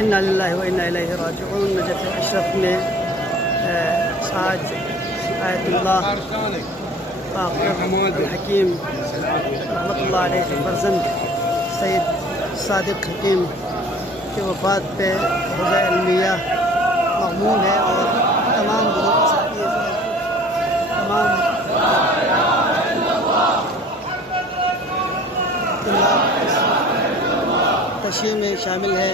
इन्ना लिल्लाहि व इन्ना इलैहि राजिऊन। नजफ़ अशरफ में साज आयतुल्लाह हकीम रहमतुल्लाह अलैह के फर्जंद सैयद सादिक हकीम की वफ़ात पे रोज़ा अलमिया मग़मूम है और तमाम बुज़ुर्ग साथी तमाम तशरीह में शामिल है।